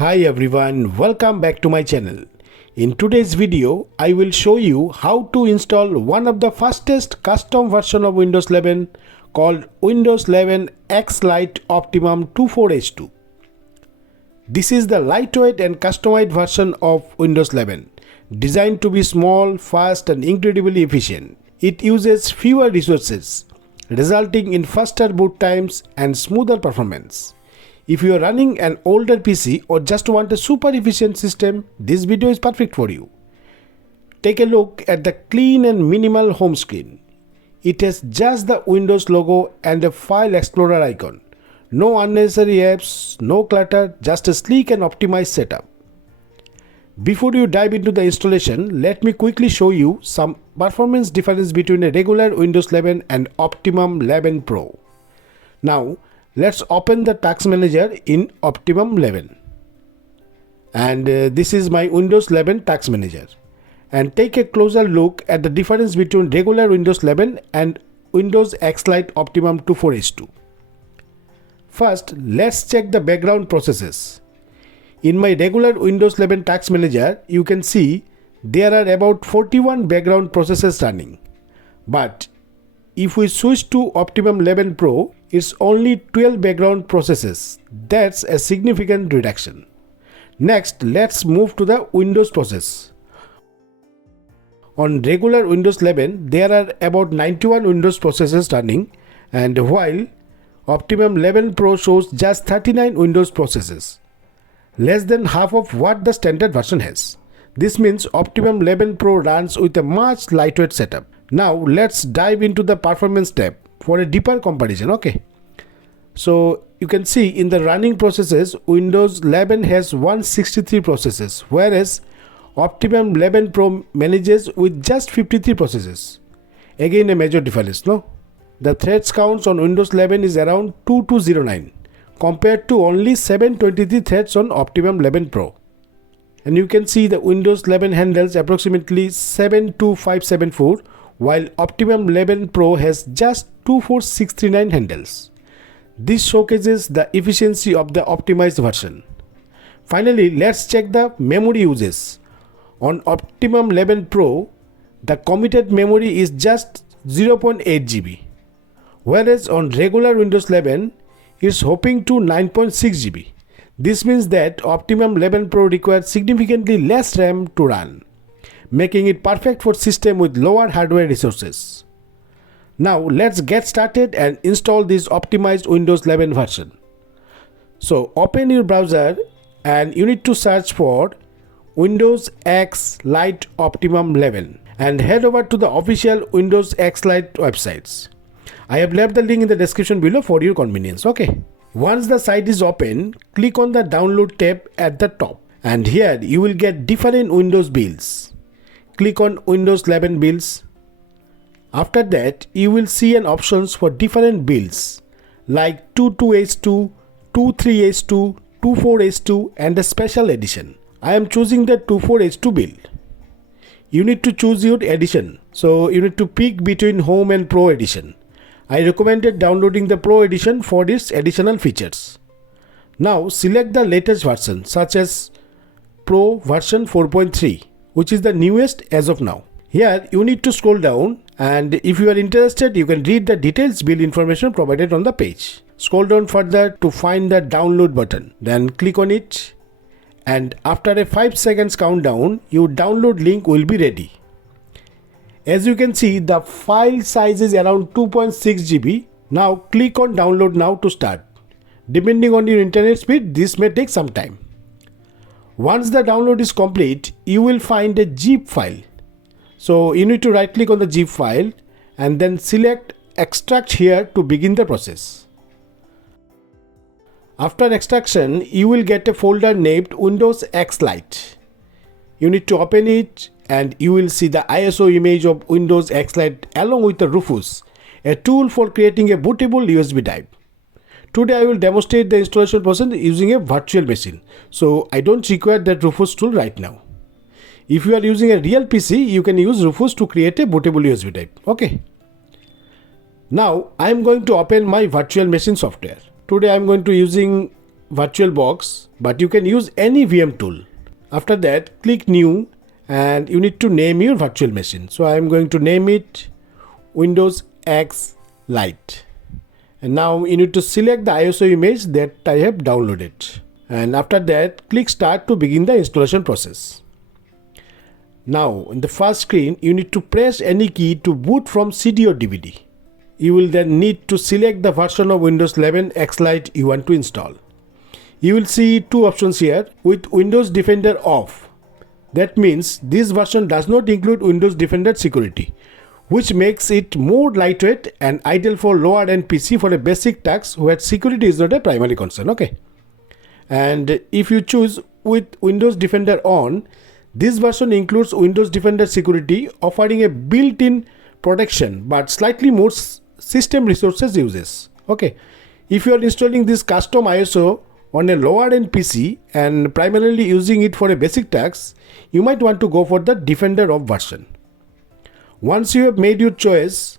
Hi everyone, welcome back to my channel. In today's video, I will show you how to install one of the fastest custom version of Windows 11 called Windows 11 X-Lite Optimum 24H2. This is the lightweight and customized version of Windows 11, designed to be small, fast and incredibly efficient. It uses fewer resources, resulting in faster boot times and smoother performance. If you are running an older PC or just want a super efficient system, this video is perfect for you. Take a look at the clean and minimal home screen. It has just the Windows logo and a file explorer icon. No unnecessary apps, no clutter, just a sleek and optimized setup. Before you dive into the installation, let me quickly show you some performance difference between a regular Windows 11 and Optimum 11 Pro. Now, let's open the Task Manager in Optimum 11. And this is my Windows 11 Task Manager. And take a closer look at the difference between regular Windows 11 and Windows X-Lite Optimum 24H2. First, let's check the background processes. In my regular Windows 11 Task Manager, you can see there are about 41 background processes running. But if we switch to Optimum 11 Pro, it's only 12 background processes. That's a significant reduction. Next, let's move to the Windows process. On regular Windows 11, there are about 91 Windows processes running, and while Optimum 11 Pro shows just 39 Windows processes, less than half of what the standard version has. This means Optimum 11 Pro runs with a much lightweight setup. Now let's dive into the performance tab for a deeper comparison. Okay, so you can see in the running processes, Windows 11 has 163 processes, whereas Optimum 11 Pro manages with just 53 processes. Again, a major difference, no? The threads counts on Windows 11 is around 2209 compared to only 723 threads on Optimum 11 Pro. And you can see the Windows 11 handles approximately 72574, while Optimum 11 Pro has just 24639 handles. This showcases the efficiency of the optimized version. Finally, let's check the memory uses. On Optimum 11 Pro, the committed memory is just 0.8 GB, whereas on regular Windows 11, it's hopping to 9.6 GB. This means that Optimum 11 Pro requires significantly less RAM to run, making it perfect for systems with lower hardware resources. Now let's get started and install this optimized Windows 11 version. So open your browser and you need to search for Windows X-Lite Optimum 11 and head over to the official Windows X-Lite websites. I have left the link in the description below for your convenience. Okay. Once the site is open, click on the download tab at the top, and here you will get different Windows builds. Click on Windows 11 builds. After that, you will see an options for different builds like 22H2, 23H2, 24H2 and a special edition. I am choosing the 24H2 build. You need to choose your edition. So you need to pick between Home and Pro edition. I recommended downloading the Pro edition for its additional features. Now select the latest version such as Pro version 4.3, which is the newest as of now. Here you need to scroll down, and if you are interested, you can read the details build information provided on the page. Scroll down further to find the download button. Then click on it, and after a 5 seconds countdown, your download link will be ready. As you can see, the file size is around 2.6 GB. Now click on download now to start. Depending on your internet speed, this may take some time. Once the download is complete, you will find a zip file. So you need to right click on the zip file and then select extract here to begin the process. After extraction, you will get a folder named Windows X-Lite. You need to open it and you will see the ISO image of Windows X-Lite along with the Rufus, a tool for creating a bootable USB drive. Today I will demonstrate the installation process using a virtual machine, so I don't require that Rufus tool right now. If you are using a real PC, you can use Rufus to create a bootable USB drive. Okay. Now I am going to open my virtual machine software. Today I am going to using VirtualBox, but you can use any VM tool. After that, click New and you need to name your virtual machine. So I am going to name it Windows X-Lite. And now you need to select the ISO image that I have downloaded. And after that, click Start to begin the installation process. Now, in the first screen, you need to press any key to boot from CD or DVD. You will then need to select the version of Windows 11 X-Lite you want to install. You will see two options here with Windows Defender off. That means this version does not include Windows Defender security, which makes it more lightweight and ideal for lower end PC for a basic task where security is not a primary concern. Okay. And if you choose with Windows Defender on, this version includes Windows Defender security, offering a built-in protection but slightly more system resources uses. Okay. If you are installing this custom ISO on a lower end PC and primarily using it for a basic task, you might want to go for the Defender off version. Once you have made your choice,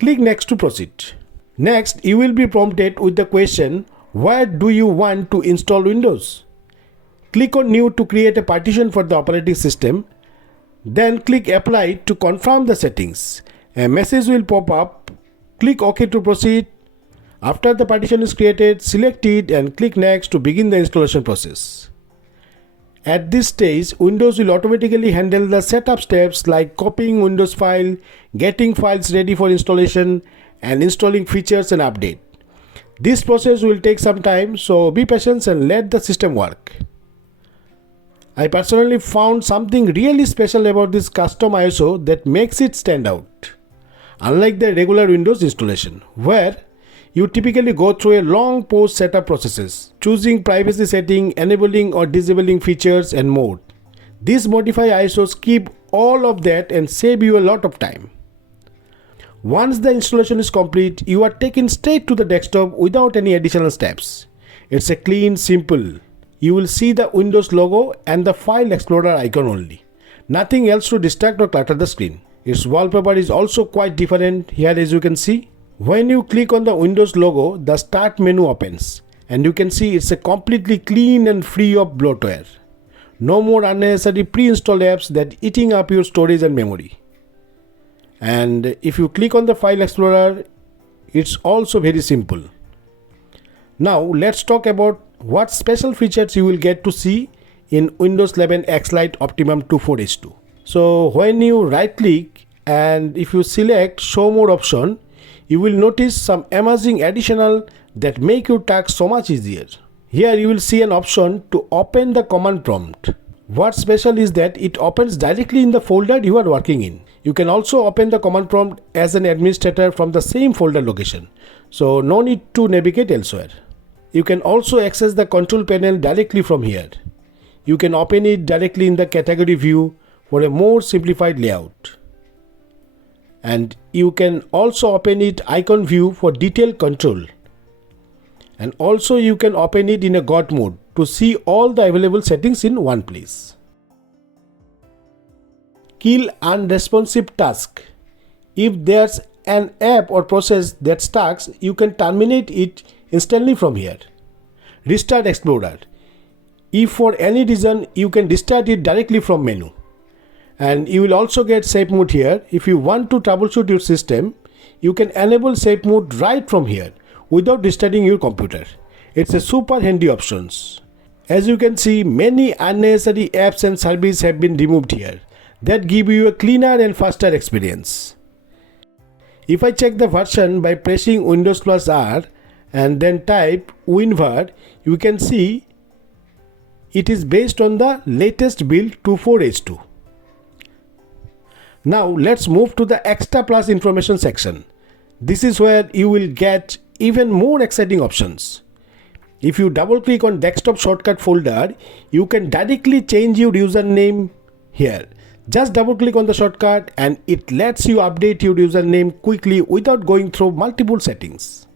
click Next to proceed. Next, you will be prompted with the question, where do you want to install Windows? Click on New to create a partition for the operating system. Then click Apply to confirm the settings. A message will pop up. Click OK to proceed. After the partition is created, select it and click Next to begin the installation process. At this stage, Windows will automatically handle the setup steps like copying Windows file, getting files ready for installation, and installing features and update. This process will take some time, so be patient and let the system work. I personally found something really special about this custom ISO that makes it stand out. Unlike the regular Windows installation, where you typically go through a long post setup processes, choosing privacy setting, enabling or disabling features and more. These modify ISOs skip all of that and save you a lot of time. Once the installation is complete, you are taken straight to the desktop without any additional steps. It's a clean, simple. You will see the Windows logo and the File Explorer icon only. Nothing else to distract or clutter the screen. Its wallpaper is also quite different here, as you can see. When you click on the Windows logo, the Start menu opens and you can see it's a completely clean and free of bloatware. No more unnecessary pre-installed apps that eating up your storage and memory. And if you click on the File Explorer, it's also very simple. Now let's talk about what special features you will get to see in Windows 11 X-Lite Optimum 24H2. So when you right click and if you select Show More option, you will notice some amazing additional that make your task so much easier. Here you will see an option to open the command prompt. What's special is that it opens directly in the folder you are working in. You can also open the command prompt as an administrator from the same folder location, so no need to navigate elsewhere. You can also access the control panel directly from here. You can open it directly in the category view for a more simplified layout. And you can also open it icon view for detailed control. And also you can open it in a GOT mode to see all the available settings in one place. Kill unresponsive task. If there's an app or process that stuck, you can terminate it instantly from here. Restart Explorer. If for any reason, you can restart it directly from menu. And you will also get safe mode here. If you want to troubleshoot your system, you can enable safe mode right from here without restarting your computer. It's a super handy options. As you can see, many unnecessary apps and services have been removed here that give you a cleaner and faster experience. If I check the version by pressing Windows plus R and then type WinVer, you can see it is based on the latest build 24H2. Now let's move to the Extra Plus information section. This is where you will get even more exciting options. If you double click on desktop shortcut folder, you can directly change your username here. Just double click on the shortcut and it lets you update your username quickly without going through multiple settings.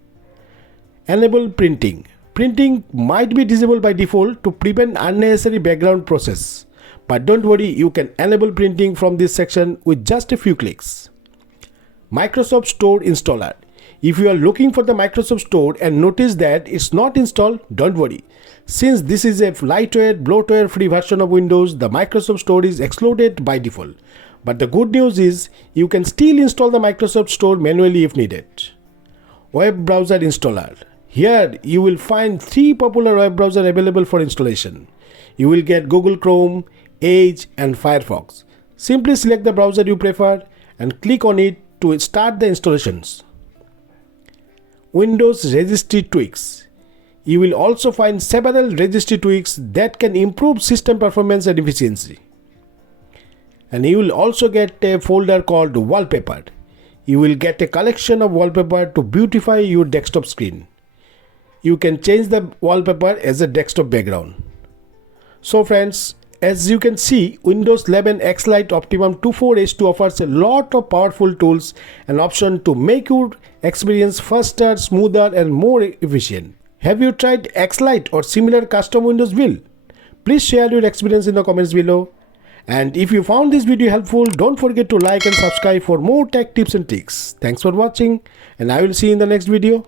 Enable printing. Printing might be disabled by default to prevent unnecessary background process. But don't worry, you can enable printing from this section with just a few clicks. Microsoft Store Installer. If you are looking for the Microsoft Store and notice that it's not installed, don't worry. Since this is a lightweight, bloatware-free version of Windows, the Microsoft Store is excluded by default. But the good news is you can still install the Microsoft Store manually if needed. Web browser installer. Here you will find 3 popular web browsers available for installation. You will get Google Chrome, Edge and Firefox. Simply select the browser you prefer and click on it to start the installations. Windows registry tweaks. You will also find several registry tweaks that can improve system performance and efficiency. And you will also get a folder called wallpaper. You will get a collection of wallpaper to beautify your desktop screen. You can change the wallpaper as a desktop background. So friends, as you can see, Windows 11 X-Lite Optimum 24H2 offers a lot of powerful tools and options to make your experience faster, smoother and more efficient. Have you tried X-Lite or similar custom Windows build? Please share your experience in the comments below. And if you found this video helpful, don't forget to like and subscribe for more tech tips and tricks. Thanks for watching and I will see you in the next video.